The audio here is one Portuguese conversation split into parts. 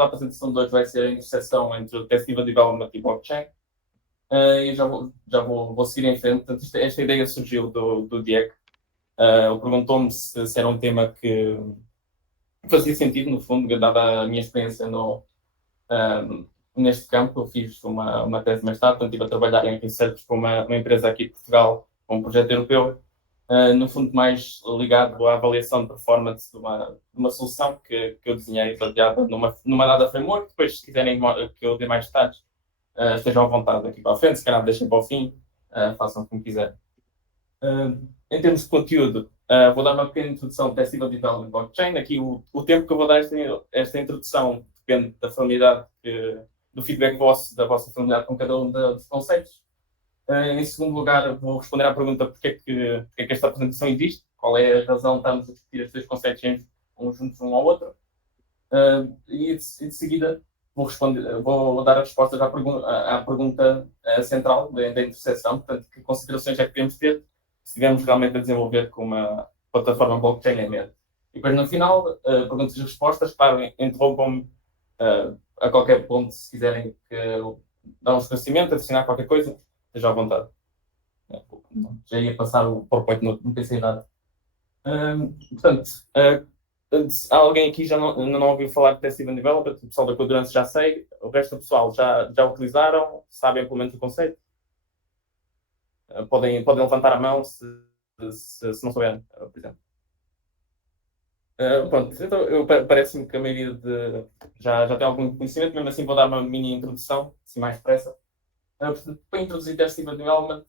A apresentação de hoje vai ser a interseção entre o Testiva Development e Blockchain. E vou seguir em frente. Portanto, esta ideia surgiu do Diego. Ele perguntou-me se era um tema que fazia sentido, no fundo, dada a minha experiência neste campo. Eu fiz uma tese de mestrado, portanto, estive a trabalhar em research para uma empresa aqui de Portugal, com um projeto europeu, no fundo mais ligado à avaliação de performance de uma solução que eu desenhei baseada numa dada framework. Depois, se quiserem que eu dê mais detalhes, estejam à vontade aqui para a frente, se calhar deixem para o fim, façam como quiserem. Em termos de conteúdo, vou dar uma pequena introdução ao Testiva Development Blockchain. Aqui o tempo que eu vou dar esta introdução depende da familiaridade, do feedback da vossa familiaridade com cada um dos conceitos. Em segundo lugar, vou responder à pergunta porque é que esta apresentação existe, qual é a razão de estarmos a discutir estes dois conceitos uns juntos um ao outro. E de seguida vou dar as respostas à pergunta central da interseção, portanto, que considerações é que devemos ter se estivermos realmente a desenvolver com uma plataforma blockchain em mente. E depois, no final, perguntas e respostas, claro, interrompam-me a qualquer ponto, se quiserem que eu dar um esclarecimento, adicionar qualquer coisa, esteja à vontade. Já ia passar o PowerPoint, não pensei em nada. Portanto, há alguém aqui já não ouviu falar de Testiva Development, o pessoal da Codurance já sei, o resto do pessoal já utilizaram, sabem pelo menos o conceito? Podem levantar a mão se não souberem, por exemplo. Pronto, então parece-me que a maioria já tem algum conhecimento, mesmo assim vou dar uma mini introdução, assim mais depressa. Portanto, para introduzir Testiva Development,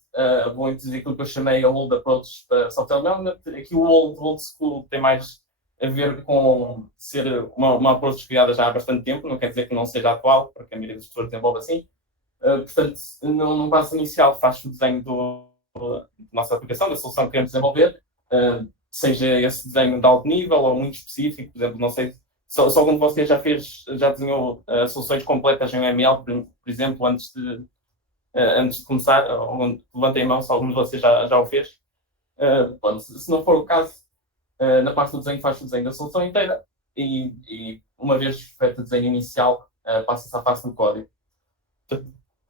vou introduzir aquilo que eu chamei a Old Approach para Software Development. Aqui o Old School tem mais a ver com ser uma approach criada já há bastante tempo, não quer dizer que não seja atual, porque a maioria dos pessoas desenvolve assim. Portanto, no passo inicial faz o desenho da nossa aplicação, da solução que queremos desenvolver, seja esse desenho de alto nível ou muito específico. Por exemplo, não sei se algum de vocês já desenhou soluções completas em UML, por exemplo, antes de começar. Levantem a mão se algum de vocês já o fez. Bom, se não for o caso, na parte do desenho faz o desenho da solução inteira e uma vez feito o desenho inicial, passa-se à fase do código.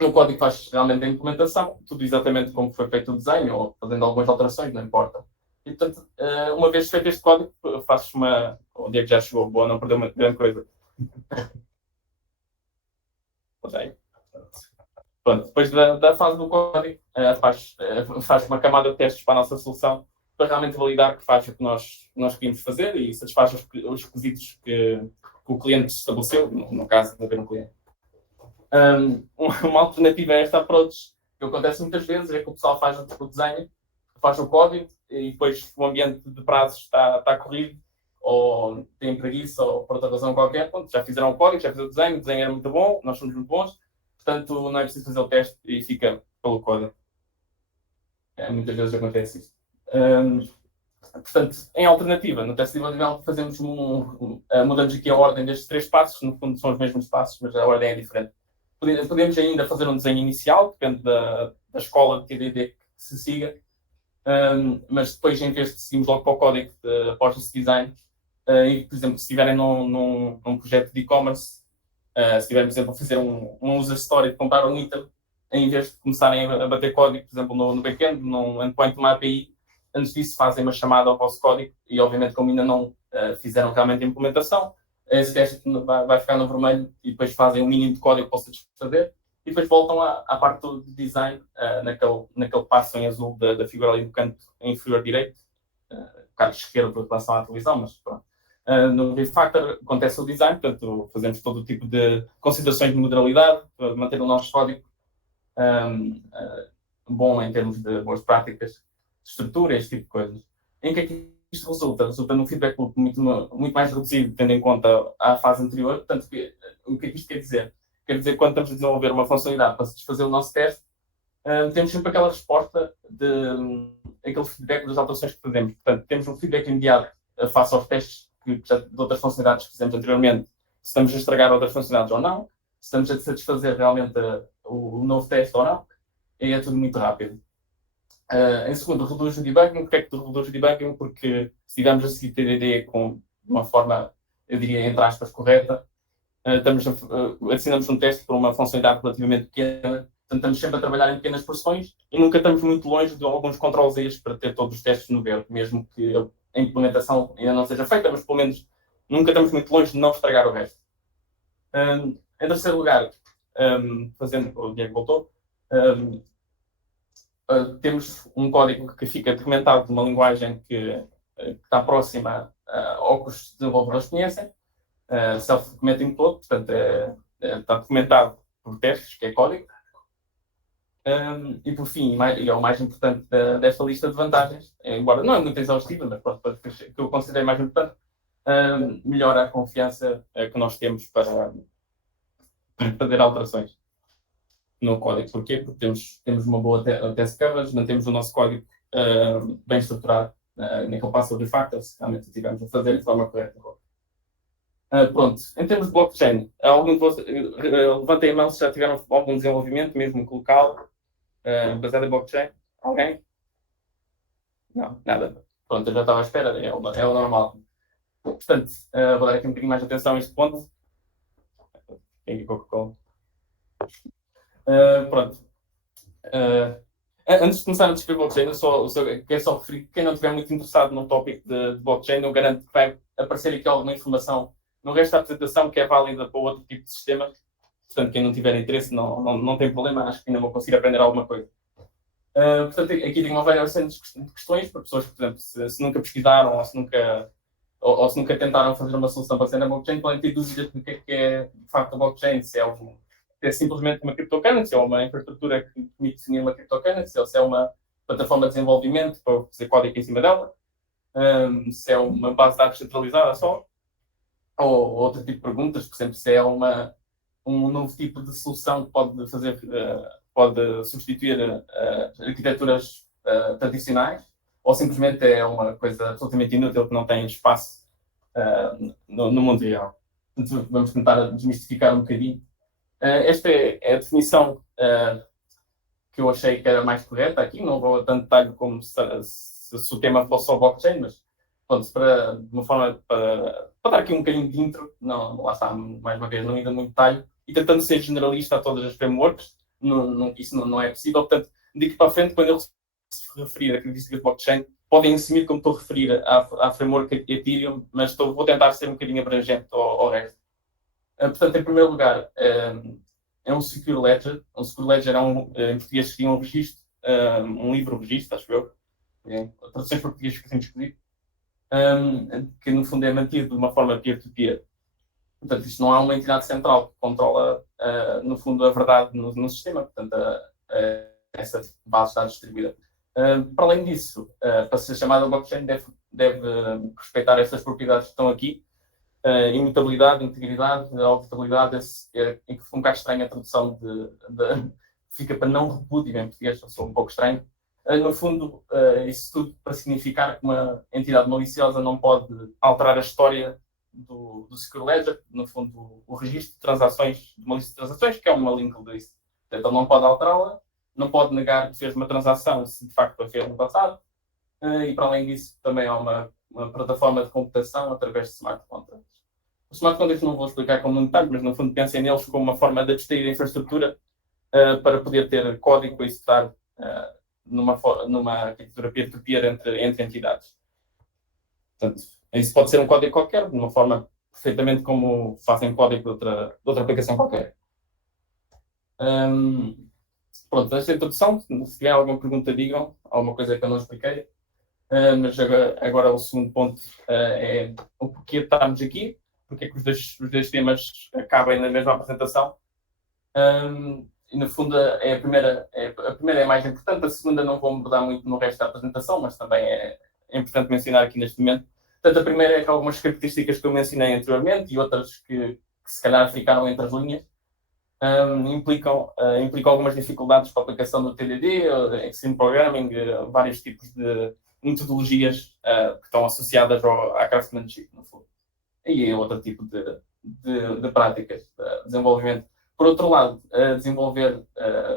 O código faz realmente a implementação, tudo exatamente como foi feito o desenho, ou fazendo algumas alterações, não importa. E, portanto, uma vez feito este código, fazes uma... O Diego já chegou, boa, não perdeu uma grande coisa. Ok. Pronto, depois da fase do código, faz uma camada de testes para a nossa solução, para realmente validar que faz o que nós queríamos fazer e satisfaz os requisitos que o cliente estabeleceu, no caso de haver um cliente. Uma alternativa a esta approach, que acontece muitas vezes, é que o pessoal faz o desenho, faz o código e depois o ambiente de prazos está corrido, ou tem preguiça, ou por outra razão qualquer. Pronto, já fizeram o código, já fizeram o desenho era muito bom, nós somos muito bons, portanto não é preciso fazer o teste e fica pelo código. Muitas vezes acontece isso. Portanto, em alternativa, no Testiva Development fazemos mudamos aqui a ordem destes 3 passos, no fundo são os mesmos passos, mas a ordem é diferente. Podemos ainda fazer um desenho inicial, depende da escola de TDD que se siga, mas depois, em vez de seguirmos logo para o código após esse design, e, por exemplo, se estiverem num projeto de e-commerce, se estiverem, por exemplo, a fazer um user story de comprar um item, em vez de começarem a bater código, por exemplo, no backend, num endpoint de uma API, antes disso fazem uma chamada ao vosso código e, obviamente, como ainda não fizeram realmente a implementação, esse teste vai ficar no vermelho e depois fazem um mínimo de código para satisfazer e depois voltam à parte do design, naquele passo em azul da figura ali no canto inferior direito, canto esquerdo em relação à televisão, mas pronto. No Refactor acontece o design, portanto fazemos todo o tipo de considerações de modernidade para manter o nosso código bom em termos de boas práticas, de estrutura, este tipo de coisas. Em que é que isto resulta? Resulta num feedback loop muito mais reduzido, tendo em conta a fase anterior. Portanto, o que é que isto quer dizer? Quer dizer que quando estamos a desenvolver uma funcionalidade para satisfazer o nosso teste, temos sempre aquela resposta aquele feedback das alterações que fazemos. Portanto, temos um feedback imediato face aos testes de outras funcionalidades que fizemos anteriormente, se estamos a estragar outras funcionalidades ou não, se estamos a satisfazer realmente o novo teste ou não, e é tudo muito rápido. Em segundo, reduz o debugging. Porquê é que reduz o debugging? Porque se estivermos a seguir TDD de uma forma, eu diria, entre aspas, correta, assinamos um teste por uma funcionalidade relativamente pequena. Portanto, estamos sempre a trabalhar em pequenas porções e nunca estamos muito longe de alguns controles para ter todos os testes no verde, mesmo que a implementação ainda não seja feita, mas pelo menos nunca estamos muito longe de não estragar o resto. Em terceiro lugar, fazendo, o Diego voltou, temos um código que fica documentado numa linguagem que está próxima ao que os desenvolvedores conhecem, self-documenting code, portanto está documentado por testes, que é código. E por fim, e é o mais importante desta lista de vantagens, embora não é muito exaustiva, mas pronto, que eu considero mais importante, melhora a confiança que nós temos para fazer alterações no código. Porquê? Porque temos uma boa test coverage, mantemos o nosso código bem estruturado, naquele passo de factors, se realmente estivermos a fazer de forma correta. Pronto, em termos de blockchain, algum de vocês, levantem a mão se já tiveram algum desenvolvimento, mesmo que local, baseado em blockchain? Alguém? Não, nada. Pronto, eu já estava à espera, é o normal. Portanto, vou dar aqui um bocadinho mais de atenção a este ponto. Tem aqui Coca-Cola. Pronto. Antes de começar a descrever blockchain, eu quero só referir que quem não estiver muito interessado no tópico de blockchain, eu garanto que vai aparecer aqui alguma informação no resto da apresentação que é válida para outro tipo de sistema. Portanto, quem não tiver interesse não tem problema, acho que ainda vou conseguir aprender alguma coisa. Portanto, aqui tem uma variação de questões para pessoas que, por exemplo, se nunca pesquisaram ou se nunca tentaram fazer uma solução para ser na blockchain, podem ter dúvidas do que é de facto a blockchain, se é simplesmente uma cryptocurrency, se é uma infraestrutura que permite definir uma cryptocurrency, ou se é uma plataforma de desenvolvimento para fazer código em cima dela, se é uma base de dados centralizada só, ou outro tipo de perguntas, por exemplo, se é um novo tipo de solução que pode substituir arquiteturas tradicionais, ou simplesmente é uma coisa absolutamente inútil que não tem espaço no mundo real. Então, vamos tentar desmistificar um bocadinho. Esta é a definição que eu achei que era mais correta aqui. Não vou a tanto detalhe como se o tema fosse só blockchain, mas pronto, de uma forma para dar aqui um bocadinho de intro, lá está, mais uma vez, não ainda muito detalhe, e tentando ser generalista a todas as frameworks, isso não é possível. Portanto, daqui para a frente, quando eu se referir a características de blockchain, podem assumir como estou a referir à framework Ethereum, mas vou tentar ser um bocadinho abrangente ao resto. Portanto, em primeiro lugar, é um Secure Ledger. Um Secure Ledger em português seria um registro, um livro-registro, acho eu. Traduções portuguesas que assim escolhi. Que no fundo é mantido de uma forma peer-to-peer. Portanto, isto não há uma entidade central que controla, no fundo, a verdade no sistema. Portanto, essa base de dados distribuída. Para além disso, para ser chamada blockchain, deve respeitar estas propriedades que estão aqui. Imutabilidade, integridade, auditabilidade, em que foi um bocado estranha a tradução fica para não repúdio em português, sou um pouco estranho. No fundo, isso tudo para significar que uma entidade maliciosa não pode alterar a história do Secure Ledger, no fundo, o registro de uma lista de transações, que é uma linked list. Portanto, ele não pode alterá-la, não pode negar que fez uma transação se de facto a fez no passado, e para além disso, também há uma plataforma de computação através de smart contracts. Os smart contracts não vou explicar com muito detalhe, mas no fundo pensem neles como uma forma de abstrair a infraestrutura para poder ter código para executar numa arquitetura peer-to-peer entre entidades. Portanto, isso pode ser um código qualquer, de uma forma perfeitamente como fazem código de outra aplicação qualquer. Pronto, esta introdução, se tiver alguma pergunta, digam, alguma coisa que eu não expliquei. Mas agora o segundo ponto é o porquê estarmos aqui, porque é que os dois temas cabem na mesma apresentação. E no fundo, a primeira é mais importante, a segunda não vou mudar muito no resto da apresentação, mas também é importante mencionar aqui neste momento. Portanto, a primeira é que algumas características que eu mencionei anteriormente e outras que se calhar ficaram entre as linhas implicam algumas dificuldades para a aplicação do TDD, Extreme Programming, vários tipos de metodologias que estão associadas à craftsmanship, no fundo. E outro tipo de práticas de desenvolvimento. Por outro lado, desenvolver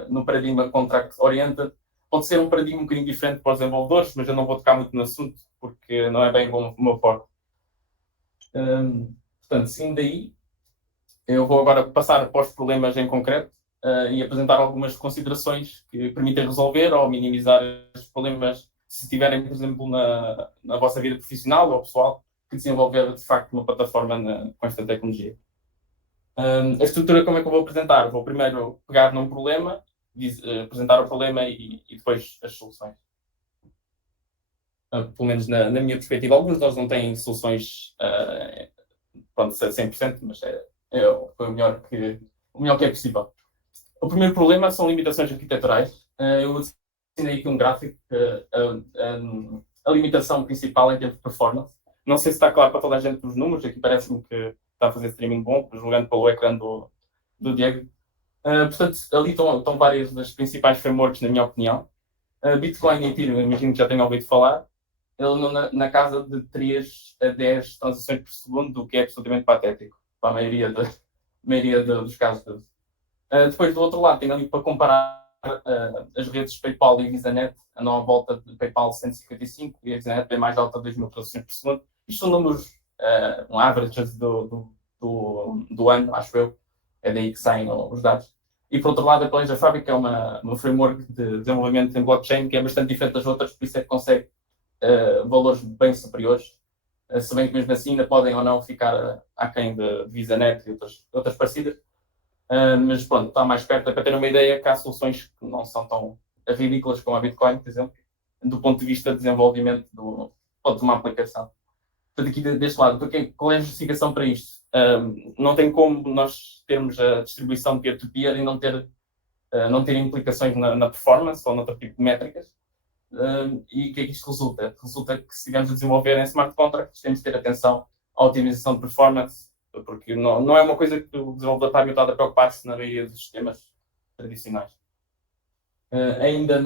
no paradigma contract-oriented pode ser um paradigma um bocadinho diferente para os desenvolvedores, mas eu não vou tocar muito no assunto, porque não é bem o meu forte. Portanto, sim, daí, Eu vou agora passar para os problemas em concreto e apresentar algumas considerações que permitem resolver ou minimizar os problemas se tiverem, por exemplo, na vossa vida profissional ou pessoal, que desenvolver de facto uma plataforma com esta tecnologia. A estrutura, como é que eu vou apresentar? Vou primeiro pegar num problema, apresentar o problema e depois as soluções. Pelo menos na minha perspectiva, alguns de nós não têm soluções pronto, 100%, mas foi o melhor que é possível. O primeiro problema são limitações arquiteturais. Eu assinei aqui um gráfico, a limitação principal em termos de performance. Não sei se está claro para toda a gente os números, aqui parece-me que está a fazer streaming bom, julgando pelo ecrã do Diego. Portanto, ali estão várias das principais frameworks, na minha opinião. Bitcoin e Ethereum, imagino que já tenham ouvido falar. Ele na casa de 3 a 10 transações por segundo, o que é absolutamente patético para a maioria dos casos de uso. Depois, do outro lado, tem ali para comparar as redes PayPal e VisaNet, andam à volta de PayPal 155 e a VisaNet bem mais alta de 2.000 transações por segundo. Isto são números, um average do ano, acho eu. É daí que saem os dados. E, por outro lado, a Planejamento Fábrica é uma framework de desenvolvimento em blockchain que é bastante diferente das outras, por isso é que consegue valores bem superiores, se bem que mesmo assim ainda podem ou não ficar aquém de VisaNet e outras parecidas. Mas pronto, está mais perto. É para ter uma ideia que há soluções que não são tão ridículas como a Bitcoin, por exemplo, do ponto de vista de desenvolvimento de uma aplicação. Portanto, aqui deste lado, qual é a justificação para isto? Não tem como nós termos a distribuição peer-to-peer e não ter implicações na performance ou noutro tipo de métricas. E o que é que isto resulta? Resulta que se estivermos a desenvolver em smart contracts, temos de ter atenção à otimização de performance, porque não é uma coisa que o desenvolvedor está habituado a preocupar-se na maioria dos sistemas tradicionais. Ainda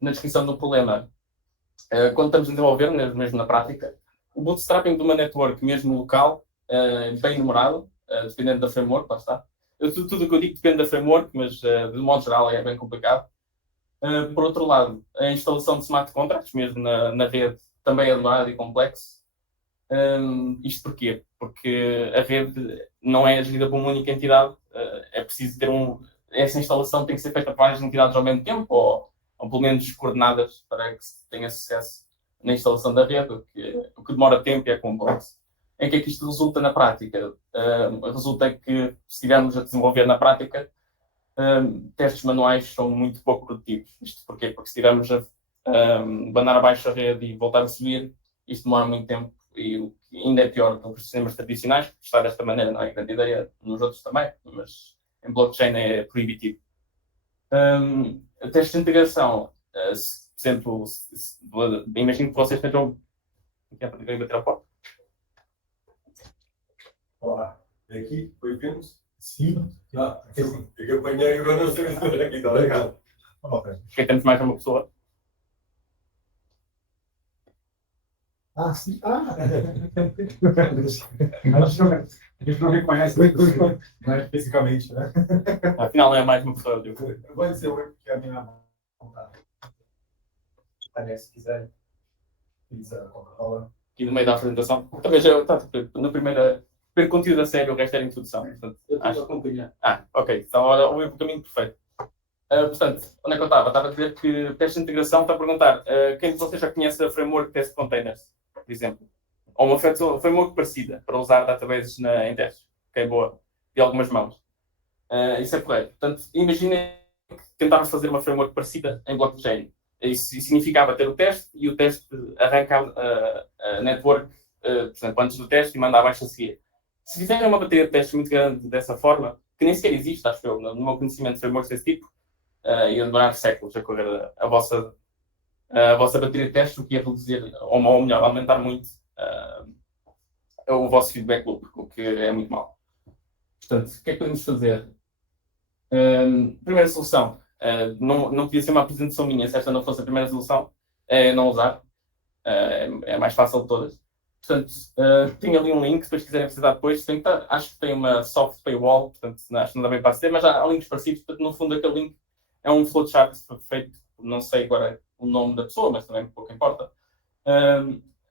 na descrição do problema, quando estamos a desenvolver, mesmo na prática, o bootstrapping de uma network, mesmo local, bem numerado, dependendo da framework, lá está. Tudo o que eu digo depende da framework, mas de modo geral é bem complicado. Por outro lado, a instalação de smart contracts, mesmo na rede, também é demorado e complexo. Isto porquê? Porque a rede não é gerida por uma única entidade, é preciso ter essa instalação tem que ser feita por várias entidades ao mesmo tempo, ou pelo menos coordenadas para que se tenha sucesso na instalação da rede, o que demora tempo e é complexo. Em que é que isto resulta na prática? Resulta que, se estivermos a desenvolver na prática, testes manuais são muito pouco produtivos. Isto porquê? Porque se estivermos a bandar abaixo a rede e voltar a subir, isto demora muito tempo e ainda é pior do que os sistemas tradicionais, porque está desta maneira não é grande ideia, nos outros também, mas em blockchain é proibitivo. Testes de integração, por exemplo, imagino que vocês tentam... Quer bater a porta? Olá, aqui foi Vênus? Sim. Eu que apanhei agora não sei se aqui, está legal. Porque temos mais uma pessoa. Sim. Eles não reconhecem, não é fisicamente, né? Afinal, não é mais uma pessoa. Eu vou dizer o que a minha contato. Se quiser, pizza, Coca-Cola. Aqui no meio da apresentação. Talvez eu no primeiro conteúdo a sério, o resto era introdução. Portanto, Acho que acompanhar. Ok. Então, ora, o caminho perfeito. Portanto, onde é que eu estava? Estava a dizer que teste de integração está a perguntar quem de vocês já conhece a framework Test Containers, por exemplo? Ou uma framework parecida para usar databases em testes, que é boa, de algumas mãos. Isso é correto. Portanto, imaginem que tentávamos fazer uma framework parecida em blockchain. Isso significava ter o teste e o teste arranca a network, por exemplo, antes do teste e manda abaixo a seguir. Se fizerem uma bateria de testes muito grande dessa forma, que nem sequer existe, acho eu, no meu conhecimento de frameworks desse tipo, ia demorar séculos a correr a vossa bateria de testes, o que ia reduzir, ou melhor, aumentar muito o vosso feedback loop, o que é muito mau. Portanto, o que é que podemos fazer? Primeira solução, não podia ser uma apresentação minha se esta não fosse a primeira solução, é não usar, é a mais fácil de todas. Portanto, tenho ali um link, se depois quiserem visitar depois, acho que tem uma soft paywall, portanto, acho que não dá bem para aceder, mas há links parecidos, portanto, no fundo aquele link é um flowchart feito, não sei agora o nome da pessoa, mas também pouco importa.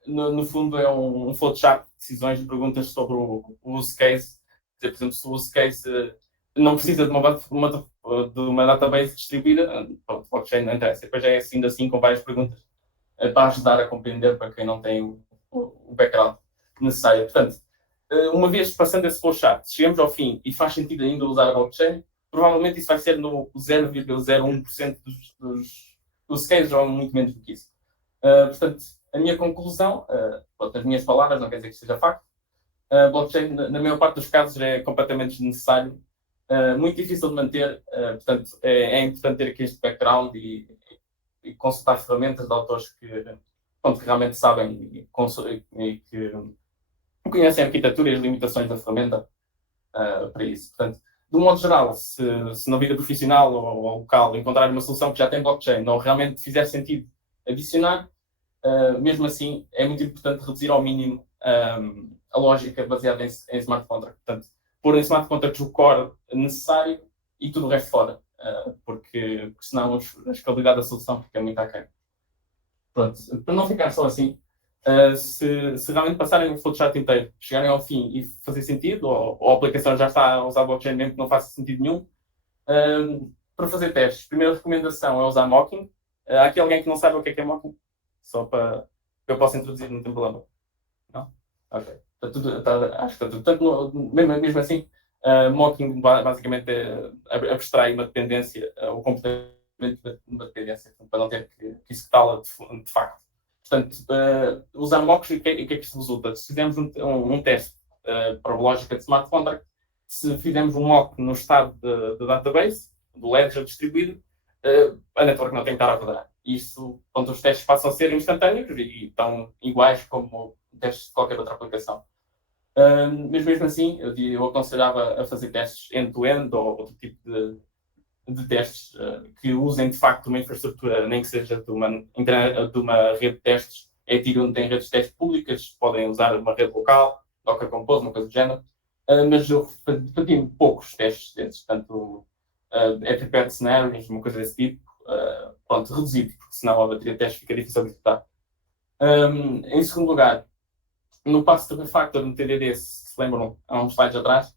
No fundo é um flowchart de decisões e perguntas sobre o use case Por exemplo, se o use case não precisa de uma database distribuída, pronto, blockchain não interessa. Depois é ainda assim com várias perguntas para ajudar a compreender para quem não tem o background necessário. Portanto, uma vez passando esse flowchart, chegamos ao fim e faz sentido ainda usar a blockchain, provavelmente isso vai ser no 0,01% dos cases, ou muito menos do que isso. Portanto, a minha conclusão, as minhas palavras, não quer dizer que seja facto, a blockchain, na maior parte dos casos, é completamente desnecessário, muito difícil de manter, portanto, é importante ter aqui este background e consultar ferramentas de autores que realmente sabem e que conhecem a arquitetura e as limitações da ferramenta para isso. Portanto, de um modo geral, se na vida profissional ou local encontrar uma solução que já tem blockchain ou realmente fizer sentido adicionar, mesmo assim é muito importante reduzir ao mínimo a lógica baseada em smart contract. Portanto, pôr em smart contracts o core necessário e tudo o resto fora, porque senão a escalabilidade da solução fica muito aquém. Pronto, para não ficar só assim, se realmente passarem o flowchart inteiro, chegarem ao fim e fazer sentido, ou a aplicação já está a usar blockchain mesmo que não faça sentido nenhum, para fazer testes, a primeira recomendação é usar mocking. Há aqui alguém que não sabe o que é mocking? Só para que eu possa introduzir, não tem problema. Não? Ok. Acho que está tudo. Portanto, mesmo assim, mocking basicamente abstrai uma dependência, o comportamento de uma dependência, para não ter que executá-la de facto. Portanto, usar mocks, o que é que isto resulta? Se fizermos um teste para a lógica de smart contract, se fizermos um mock no estado de database, do ledger distribuído, a network não tem que estar a rodar. Isso, quando os testes passam a ser instantâneos e estão iguais como testes de qualquer outra aplicação. Mas mesmo assim, eu aconselhava a fazer testes end-to-end ou outro tipo de testes que usem de facto uma infraestrutura, nem que seja de uma rede de testes. A Ethereum tem redes de testes públicas, podem usar uma rede local, Docker Compose, uma coisa do género. Mas eu fazia poucos testes desses, portanto, prepared scenarios, uma coisa desse tipo, pronto, reduzido, porque senão a bateria de testes fica difícil de executar. Em segundo lugar, no passo de refactor no TDD, se lembram, há uns slides atrás,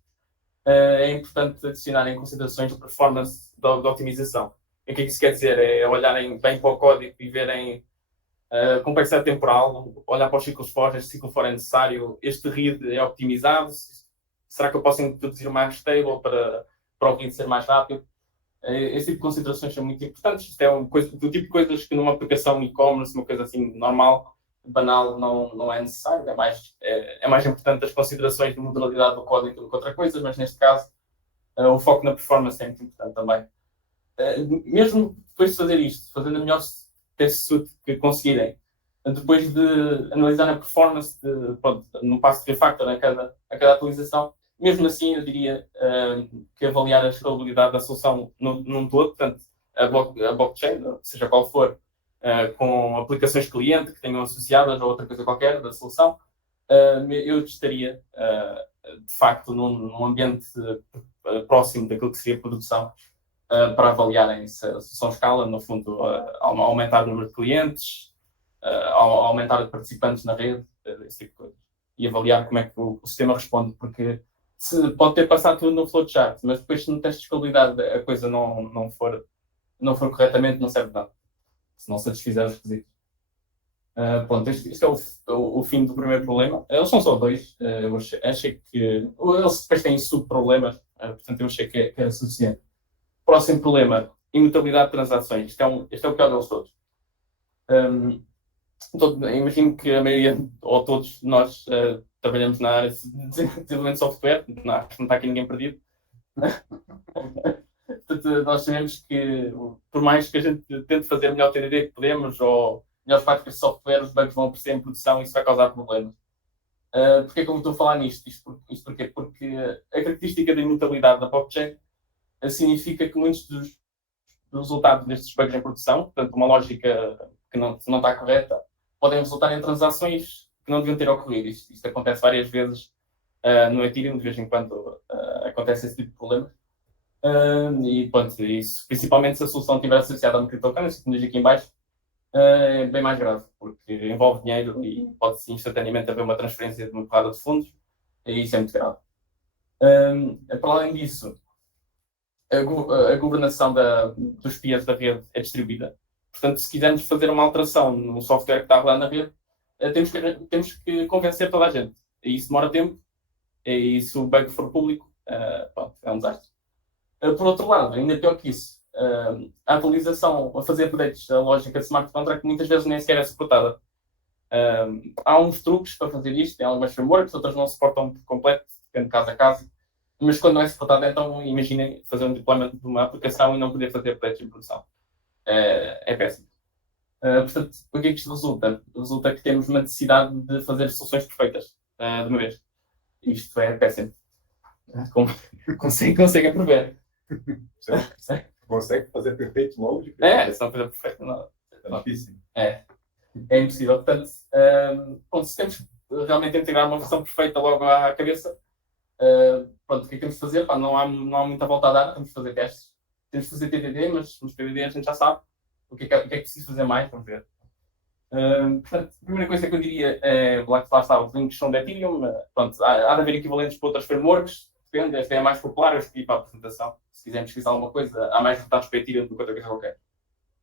é importante adicionar em considerações de performance da otimização. O que é que isso quer dizer? É olharem bem para o código e verem complexidade temporal, olhar para os ciclos for, este ciclo for é necessário, este read é optimizado, será que eu posso introduzir uma stable para o read ser mais rápido? Esse tipo de considerações são muito importantes. Isto é do tipo de coisas que numa aplicação e-commerce, uma coisa assim normal, banal, não é necessário. É mais importante as considerações de modalidade do código do que outra coisa, mas neste caso o foco na performance é muito importante também. Mesmo depois de fazer isto, fazendo a melhor test suite que conseguirem, depois de analisar a performance no passo de refactor a cada atualização, mesmo assim eu diria que avaliar a escalabilidade da solução num todo, portanto a blockchain, seja qual for, com aplicações cliente que tenham associadas ou outra coisa qualquer da solução, eu estaria de facto num ambiente próximo daquilo que seria produção, para avaliarem se a solução escala, no fundo, aumentar o número de clientes, aumentar de participantes na rede, esse tipo de coisa. E avaliar como é que o sistema responde, porque pode ter passado tudo no flowchart, mas depois se no teste de escalabilidade a coisa não for corretamente, não serve nada. Se não satisfizer os requisitos. Pronto, este é o fim do primeiro problema. Eles são só dois. Eu achei que eles depois têm subproblemas, portanto eu achei que era suficiente. Próximo problema, imutabilidade de transações. Este é o pior deles todos. Imagino que a maioria, ou todos nós, trabalhamos na área de desenvolvimento de software, acho que não está aqui ninguém perdido. Portanto, nós sabemos que, por mais que a gente tente fazer a melhor TDD que podemos, ou melhores práticas de software, os bugs vão aparecer em produção e isso vai causar problemas. Porquê que eu estou a falar nisto? Isto porquê? Porque a característica da imutabilidade da blockchain significa que muitos dos resultados destes bugs em produção, portanto, uma lógica que não está correta, podem resultar em transações que não deviam ter ocorrido. Isto acontece várias vezes no Ethereum, de vez em quando acontece esse tipo de problemas. E pronto, isso, principalmente se a solução estiver associada a uma cryptocurrency, como diz aqui em baixo, é bem mais grave, porque envolve dinheiro e pode-se instantaneamente haver uma transferência de uma porrada de fundos, e isso é muito grave. Para além disso, a governação dos peers da rede é distribuída. Portanto, se quisermos fazer uma alteração no software que está lá na rede, temos que convencer toda a gente. E isso demora tempo, e se o bug for público, pronto, é um desastre. Por outro lado, ainda pior que isso, a atualização, a fazer updates da lógica de smart contract muitas vezes nem sequer é suportada. Há uns truques para fazer isto, tem algumas frameworks, outras não suportam por completo, depende de caso a caso. Mas quando não é suportado, então imaginem fazer um deployment de uma aplicação e não poder fazer updates em produção. É péssimo. Portanto, o que é que isto resulta? Resulta que temos uma necessidade de fazer soluções perfeitas de uma vez. Isto é péssimo. Como conseguem prever. Consegue fazer perfeito logo de Se não fazer perfeito, não. É difícil. É impossível. Portanto, se temos realmente integrar uma versão perfeita logo à cabeça, pronto, o que é que temos de fazer? Não há muita volta a dar, temos de fazer testes. Temos de fazer TDD, mas nos TDD a gente já sabe o que é que preciso fazer mais, vamos ver. Portanto, a primeira coisa que eu diria é, lá está, os links são de Ethereum, pronto, há de haver equivalentes para outras frameworks, depende, esta é a mais popular, eu escolhi para a apresentação. Se quisermos pesquisar alguma coisa, há mais resultados para Ethereum do que outra coisa qualquer.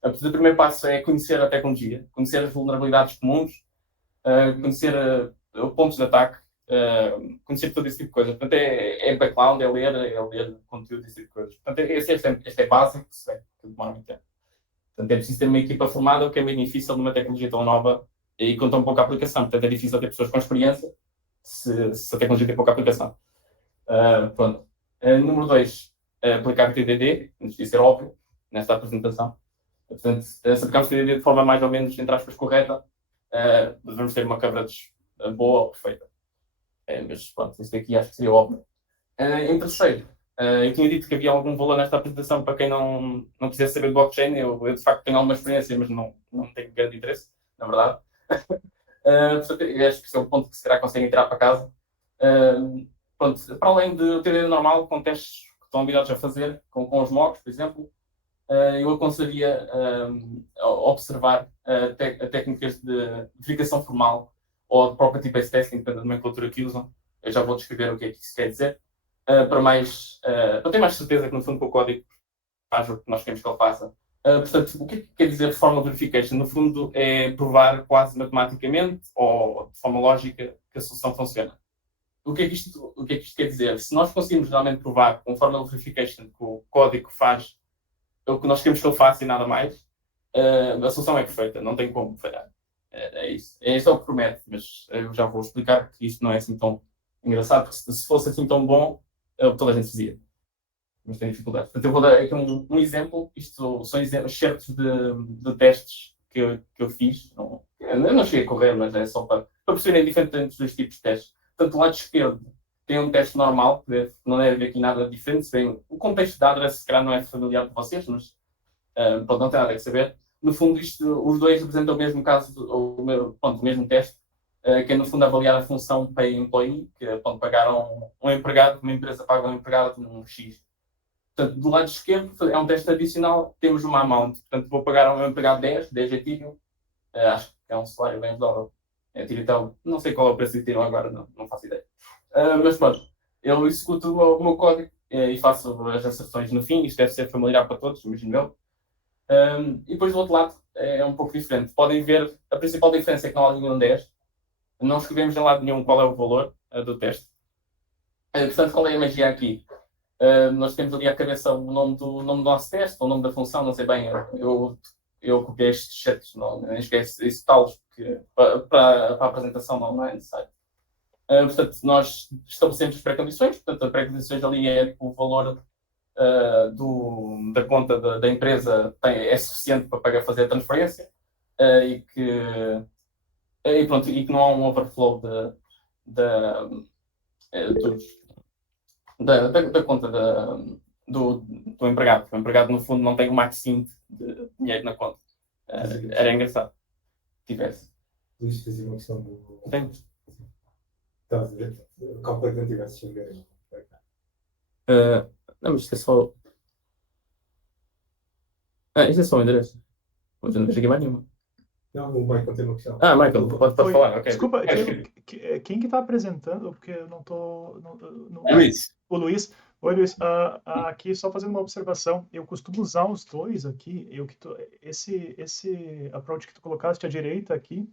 Portanto, o primeiro passo é conhecer a tecnologia, conhecer as vulnerabilidades comuns, conhecer pontos de ataque, conhecer todo esse tipo de coisa. Portanto, é background, é ler conteúdo, esse tipo de coisas. Portanto, este é básico, que demora muito tempo. Portanto, é preciso ter uma equipa formada, o que é bem difícil numa tecnologia tão nova e com tão pouca aplicação. Portanto, é difícil ter pessoas com experiência se a tecnologia tem pouca aplicação. Pronto. Número 2, aplicar TDD, antes de ser óbvio, nesta apresentação. Portanto, se aplicarmos TDD de forma mais ou menos, entre aspas, correta, devemos ter uma coverage boa ou perfeita. Mas pronto, isto aqui acho que seria óbvio. Em terceiro, eu tinha dito que havia algum valor nesta apresentação para quem não quisesse saber de blockchain. Eu de facto tenho alguma experiência, mas não tenho grande interesse, na verdade. Portanto, acho que esse é o ponto que se calhar conseguem tirar para casa. Pronto, para além do TDD normal, com testes que estão habituados a fazer, com os mocks, por exemplo, eu aconselharia a observar técnicas de verificação formal ou de property-based testing, dependendo da nomenclatura que usam. Eu já vou descrever o que é que isso quer dizer. Para ter mais certeza que, no fundo, o código faz o que nós queremos que ele faça. Portanto, o que é que quer dizer formal verification? No fundo, é provar quase matematicamente ou de forma lógica que a solução funciona. O que é que isto quer dizer? Se nós conseguimos realmente provar com formal verification que o código faz o que nós queremos que ele faça e nada mais, a solução é perfeita, não tem como falhar. É isso. É isso que promete, mas eu já vou explicar que isto não é assim tão engraçado, porque se fosse assim tão bom, toda a gente fazia. Mas tem dificuldades. Portanto, eu vou dar aqui um exemplo. Isto são excertos de testes que eu fiz. Eu não cheguei a correr, mas é só para perceberem diferentes dos tipos de testes. Portanto, do lado esquerdo tem um teste normal, que não deve haver aqui nada diferente. O contexto da address, se calhar, não é familiar para vocês, mas pronto, não tem nada a saber. No fundo, os dois representam o mesmo caso, o mesmo teste, que é, no fundo, avaliar a função pay employee, que é pagar um empregado, uma empresa paga um empregado num X. Portanto, do lado esquerdo é um teste adicional, temos uma amount. Portanto, vou pagar a um empregado 10 Ethereum, acho que é um salário bem dólar. Ethereum, não sei qual é o preço de Ethereum agora, não faço ideia. Mas pronto, eu executo o meu código e faço as asserções no fim. Isto deve ser familiar para todos, imagino eu. E depois do outro lado é um pouco diferente. Podem ver, a principal diferença é que não há nenhum 10. Não escrevemos em lado nenhum qual é o valor do teste. Portanto, qual é a magia aqui? Nós temos ali à cabeça o nome do nosso teste, o nome da função, não sei bem. Eu copiei estes chats, não esquece isso talos, porque para a apresentação não é necessário. Portanto, nós estabelecemos as pré-condições. Portanto, as pré-condições ali é o valor da conta da empresa é suficiente para fazer a transferência e que não há um overflow da conta do empregado. O empregado, no fundo, não tem o maximum de dinheiro na conta. Era engraçado se tivesse. Luís, fazia uma questão do. Tem. Estás a ver? Completamente tivesse xingar. Não, mas isto é só. Isto é só o endereço. Mas eu não vejo aqui mais nenhuma. Não, o Michael tem uma questão. Michael, pode falar, ok. Desculpa, quem que está apresentando? Porque eu não estou... Luís. O Luís. Oi, Luís. Aqui, só fazendo uma observação, eu costumo usar os dois aqui. Esse approach que tu colocaste à direita aqui,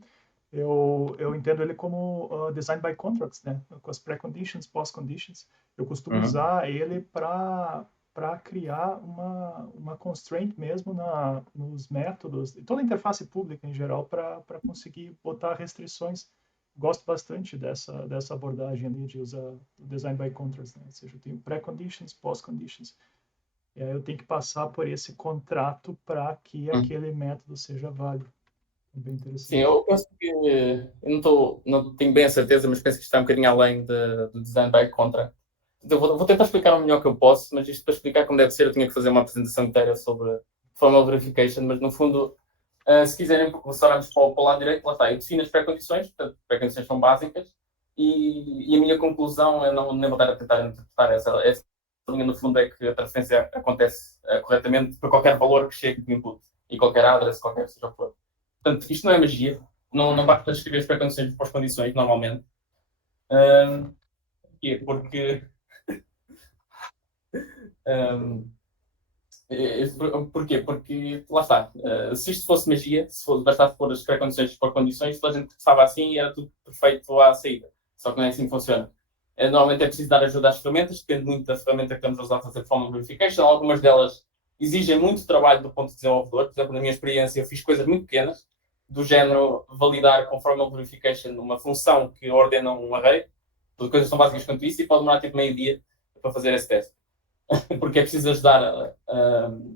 eu entendo ele como design by contracts, né? Com as preconditions, post-conditions. Eu costumo usar ele para criar uma constraint mesmo nos métodos, e toda a interface pública em geral, para conseguir botar restrições. Gosto bastante dessa abordagem ali de usar o design by contracts, né? Ou seja, eu tenho preconditions, post-conditions. E aí eu tenho que passar por esse contrato para que aquele método seja válido. É bem interessante. Sim, eu penso que, eu não tenho bem a certeza, mas penso que está um bocadinho além do design by contract. Então, vou tentar explicar o melhor que eu posso, mas isto para explicar como deve ser, eu tinha que fazer uma apresentação inteira sobre formal verification, mas no fundo, se quiserem, se olharmos para o lado direito, lá está, eu defino as pré-condições, portanto, as pré-condições são básicas, e a minha conclusão, eu não nem vou estar a tentar interpretar essa linha, no fundo, é que a transferência acontece corretamente para qualquer valor que chegue de input, e qualquer address, qualquer seja o que for. Portanto, isto não é magia, não basta escrever as pré-condições para as condições, normalmente. Porque... Porquê? Porque, lá está, se isto fosse magia, bastasse pôr as pré-condições por condições, toda a gente estava assim e era tudo perfeito à saída. Só que não é assim que funciona. Normalmente é preciso dar ajuda às ferramentas, depende muito da ferramenta que estamos a usar para fazer formal verification. Algumas delas exigem muito trabalho do ponto de desenvolvedor. Por exemplo, na minha experiência, eu fiz coisas muito pequenas, do género validar com formal verification uma função que ordena um array. As coisas são básicas quanto isso e pode demorar tipo meio dia para fazer esse teste. Porque é preciso ajudar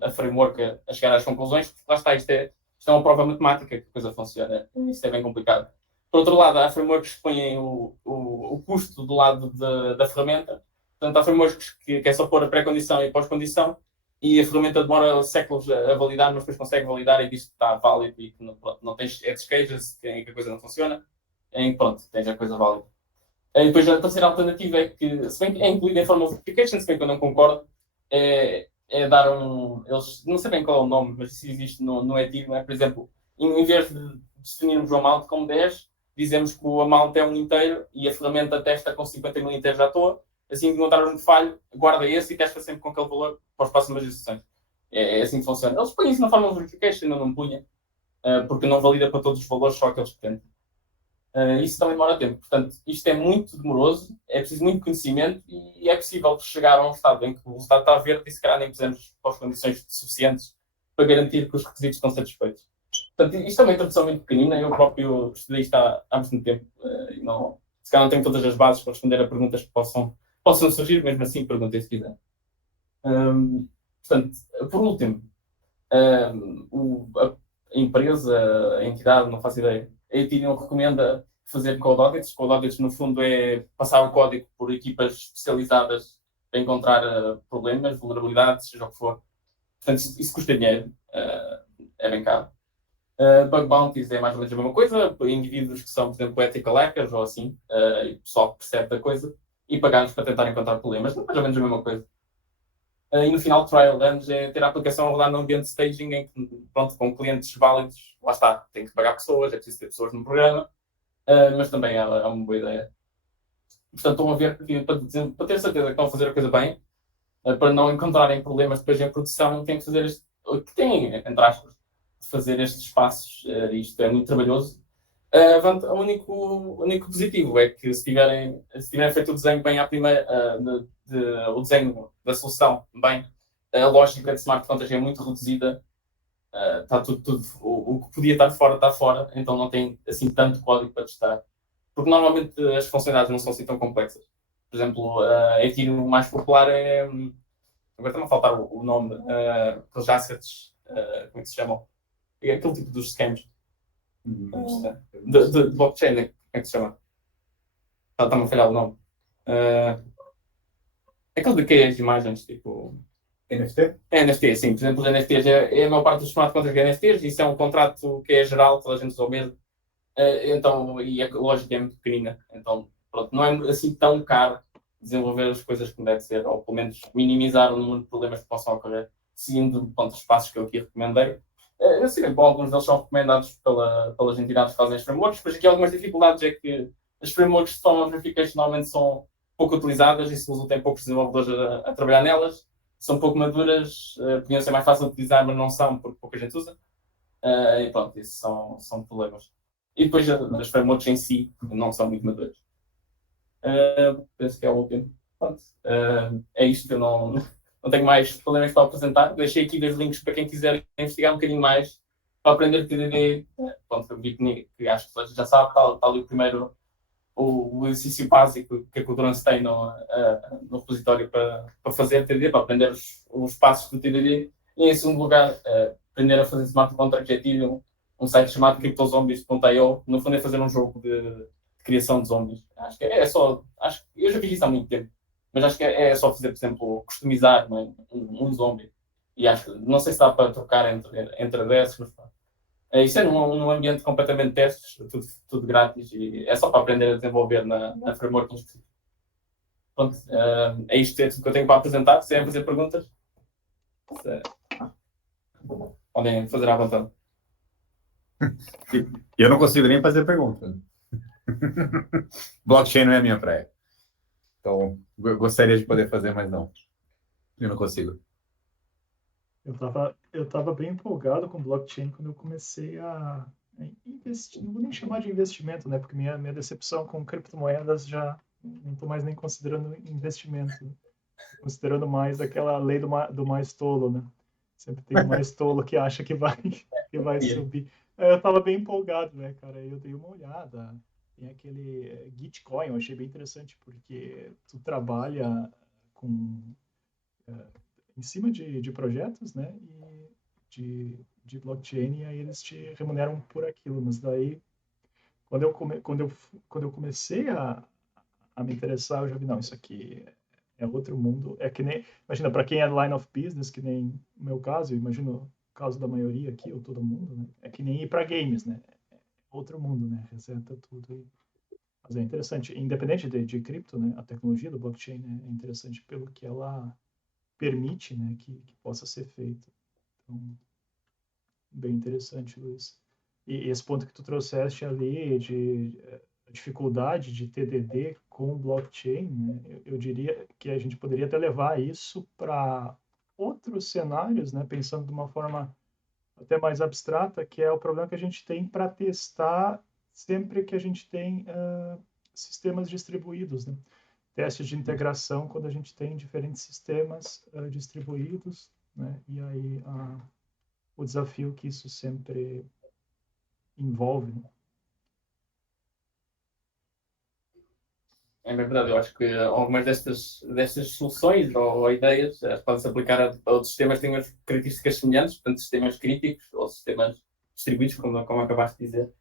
a framework a chegar às conclusões, porque lá está, isto é uma prova matemática que a coisa funciona. Isto é bem complicado. Por outro lado, há frameworks que põem o custo do lado da ferramenta. Portanto, há frameworks que é só pôr a pré-condição e pós-condição, e a ferramenta demora séculos a validar, mas depois consegue validar e diz que está válido e que não tens edge cases, em que a coisa não funciona, em que pronto, tens a coisa válida. E depois a terceira alternativa é que, se bem que é incluído em formal verification, se bem que eu não concordo, é dar eles, não sei bem qual é o nome, mas isso existe no Ethereum, por exemplo, em vez de definirmos o amount como 10, dizemos que o amount é um inteiro e a ferramenta testa com 50 mil inteiros à toa. Assim que encontrar um falho, guarda esse e testa sempre com aquele valor para as próximas instruções. É assim que funciona. Eles põem isso na formal verification, eu não punha, porque não valida para todos os valores, só aqueles que tentam. Isso também demora tempo. Portanto, isto é muito demoroso, é preciso muito conhecimento e é possível chegar a um estado em que o resultado está verde e se calhar nem precisamos de condições suficientes para garantir que os requisitos estão satisfeitos. Portanto, isto é uma introdução muito pequenina, eu próprio estudei isto há bastante tempo e se calhar não tenho todas as bases para responder a perguntas que possam surgir, mesmo assim perguntem se quiser. Portanto, por último, a empresa, a entidade, não faço ideia, a Ethereum recomenda fazer code audits. Code audits, no fundo, é passar o código por equipas especializadas para encontrar problemas, vulnerabilidades, seja o que for. Portanto, isso custa dinheiro, é bem caro. Bug bounties é mais ou menos a mesma coisa, indivíduos que são, por exemplo, ethical hackers ou assim, e o pessoal que percebe da coisa, e pagar-nos para tentar encontrar problemas, mais ou menos a mesma coisa. E no final, trial runs é ter a aplicação a rodar no ambiente de staging em que, pronto, com clientes válidos, lá está, tem que pagar pessoas, é preciso ter pessoas no programa, mas também é uma boa ideia. Portanto, estão a ver que, para ter certeza que estão a fazer a coisa bem, para não encontrarem problemas depois em produção, têm que fazer entre aspas, de fazer estes passos, isto é muito trabalhoso. O único positivo é que se tiverem feito o desenho bem à primeira, o desenho da solução bem, a lógica de smart contract é muito reduzida, está tudo o que podia estar fora está fora, então não tem assim tanto código para testar, porque normalmente as funcionalidades não são assim tão complexas. Por exemplo, a Ethereum mais popular é, agora está-me a faltar o nome, aqueles assets, como é que se chamam? É aquele tipo dos scams. De blockchain, como é que se chama? Está-me a falhar o nome. Aquele de que é as imagens, tipo... NFT? É NFT, sim. Por exemplo, os NFTs é a maior parte dos smart contracts de NFTs, isso é um contrato que é geral, toda a gente usa o mesmo. Então, e a lógica é muito pequenina. Então, pronto, não é assim tão caro desenvolver as coisas como deve ser, ou pelo menos minimizar o número de problemas que possam ocorrer, seguindo os passos que eu aqui recomendei. Eu sei que alguns deles são recomendados pelas entidades que fazem os frameworks, mas aqui algumas dificuldades é que as frameworks de Storm Verification normalmente são pouco utilizadas e se resulta em poucos desenvolvedores a trabalhar nelas. São pouco maduras, podiam ser mais fáceis de utilizar, mas não são, porque pouca gente usa. E pronto, isso são problemas. E depois as frameworks em si não são muito maduras. Penso que é o último. Pronto, é isto, eu não tenho mais problemas para apresentar. Deixei aqui 2 links para quem quiser investigar um bocadinho mais para aprender TDD. Pronto, eu vi que acho que já sabe, está ali o primeiro, o exercício básico que a Culturança tem no repositório para fazer TDD, para aprender os passos do TDD. E em segundo lugar, aprender a fazer smart contract objetivo, um site chamado CryptoZombies.io. No fundo é fazer um jogo de criação de zombies. Acho que eu já fiz isso há muito tempo. Mas acho que é só fazer, por exemplo, customizar um zombie. E acho que, não sei se dá para trocar entre adresses, mas isso é num ambiente completamente de testes, tudo grátis, e é só para aprender a desenvolver na framework em específico. Pronto, é isto que eu tenho para apresentar. Se querem fazer perguntas, podem fazer à vontade. Eu não consigo nem fazer pergunta. Blockchain não é a minha praia. Então, eu gostaria de poder fazer, mas não. Eu não consigo. Eu tava bem empolgado com blockchain quando eu comecei a investir. Não vou nem chamar de investimento, né? Porque minha decepção com criptomoedas já não estou mais nem considerando investimento. Tô considerando mais aquela lei do mais tolo, né? Sempre tem o mais tolo que acha que vai subir. Eu tava bem empolgado, né, cara? Eu dei uma olhada. Tem aquele Gitcoin, eu achei bem interessante, porque tu trabalha com em cima de projetos, né, e de blockchain, e aí eles te remuneram por aquilo. Mas daí, quando eu comecei a me interessar, eu já vi, não, isso aqui é outro mundo. É que nem, imagina, para quem é line of business, que nem o meu caso, eu imagino o caso da maioria aqui, ou todo mundo, né, é que nem ir para games, né, é outro mundo, né, reseta tudo e... Mas é interessante, independente de cripto, né, a tecnologia do blockchain, né, é interessante pelo que ela permite, né, que possa ser feito. Então, bem interessante, Luiz. E esse ponto que tu trouxeste ali de dificuldade de TDD com blockchain, né, eu diria que a gente poderia até levar isso para outros cenários, né, pensando de uma forma até mais abstrata, que é o problema que a gente tem para testar sempre que a gente tem sistemas distribuídos, né? Testes de integração quando a gente tem diferentes sistemas distribuídos, né? E aí o desafio que isso sempre envolve, né? É verdade, eu acho que algumas destas soluções ou ideias podem se aplicar a outros sistemas que têm umas características semelhantes, portanto, sistemas críticos ou sistemas distribuídos, como acabaste de dizer.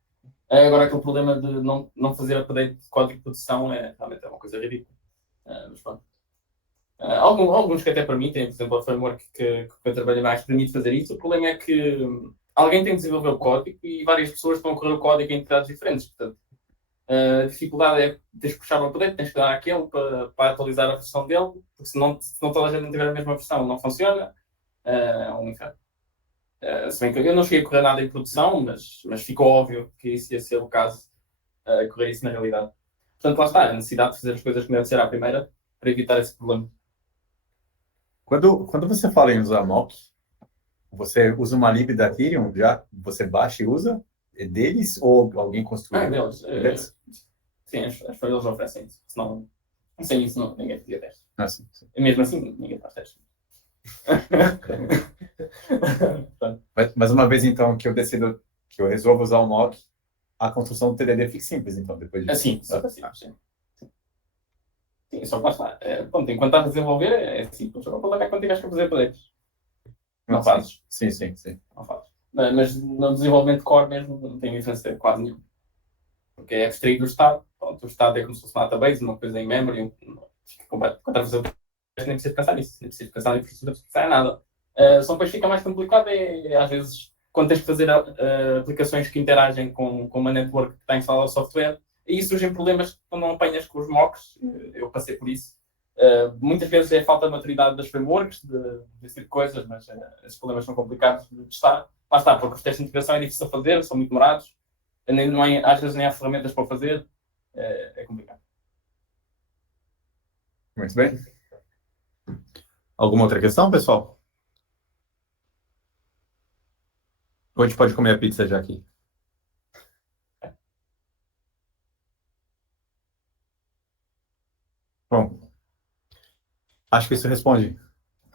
Agora, aquele problema de não fazer update de código de produção realmente é uma coisa ridícula. Mas pronto. Alguns que até permitem, por exemplo, a framework que eu trabalho mais permite fazer isso. O problema é que alguém tem que desenvolver o código e várias pessoas estão a correr o código em entidades diferentes. Portanto, a dificuldade é tens que puxar o update, tens que dar àquele para atualizar a versão dele, porque se não toda a gente não tiver a mesma versão, não funciona. É um inferno. Se bem que eu não cheguei a correr nada em produção, mas ficou óbvio que isso ia ser o caso, correr isso na realidade. Portanto, lá está, a necessidade de fazer as coisas que devem ser à primeira para evitar esse problema. Quando você fala em usar mock, você usa uma lib da Ethereum, já você baixa e usa? É deles ou alguém construiu? Deles. Sim, as famílias oferecem isso. Senão, sem isso, ninguém fazia teste. Sim. E mesmo assim, ninguém faz teste. Mas uma vez, então, que eu decido, que eu resolvo usar o mock, a construção do TDD fica simples, então, depois disso. Sim, só que lá está. Enquanto estás a desenvolver, é simples. Só para quando tiveres que fazer updates. Não fazes. Sim. Não fazes. Mas no desenvolvimento de core mesmo não tem diferença quase nenhuma. Porque é abstraído do estado. Pronto, o estado é como se fosse uma database, uma coisa em memory. Fica completo. Quando estás a fazer nem preciso pensar nisso. Nem preciso pensar em infraestrutura, não preciso pensar em nada. Só depois fica mais complicado às vezes, quando tens que fazer aplicações que interagem com uma network que está instalada o software. E aí surgem problemas quando não apanhas com os mocks. Eu passei por isso. Muitas vezes é a falta de maturidade das frameworks, desse tipo de coisas, mas esses problemas são complicados de testar. Lá está, porque os testes de integração é difícil de fazer, são muito demorados, às vezes nem há ferramentas para fazer, é complicado. Muito bem. Alguma outra questão, pessoal? Ou a gente pode comer a pizza já aqui? Bom, acho que isso responde,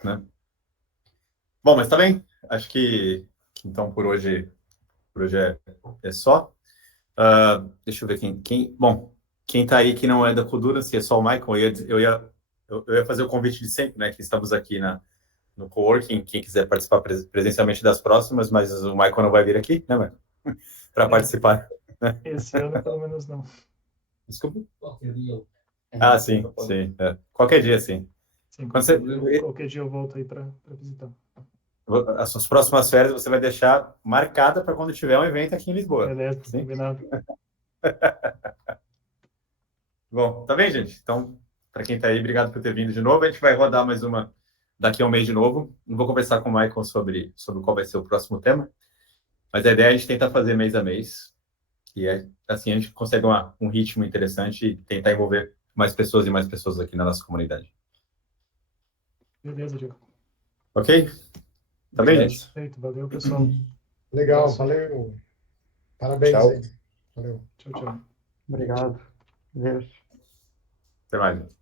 né? Bom, mas tá bem. Acho que então por hoje é só. Deixa eu ver bom, quem tá aí que não é da Codura, se é só o Michael, eu ia fazer o convite de sempre, né? Que estamos aqui no coworking, quem quiser participar presencialmente das próximas, mas o Michael não vai vir aqui, né, Michael? Para participar. Esse ano, pelo menos, não. Desculpa. Qualquer dia. Sim. Qualquer dia, sim. Sim, Quando você- qualquer dia eu volto aí para visitar. As suas próximas férias você vai deixar marcada para quando tiver um evento aqui em Lisboa. Beleza, Sim? combinado. Bom, tá bem, gente? Então, para quem tá aí, obrigado por ter vindo de novo. A gente vai rodar mais uma daqui a um mês de novo. Não vou conversar com o Michael sobre qual vai ser o próximo tema, mas a ideia é a gente tentar fazer mês a mês. E assim a gente consegue um ritmo interessante e tentar envolver mais pessoas e mais pessoas aqui na nossa comunidade. Beleza, Diego. Ok? Tá bem, gente? Perfeito, valeu, pessoal. Legal, valeu. Parabéns Tchau. aí. Valeu. Tchau, tchau. Obrigado. Deus. Até mais.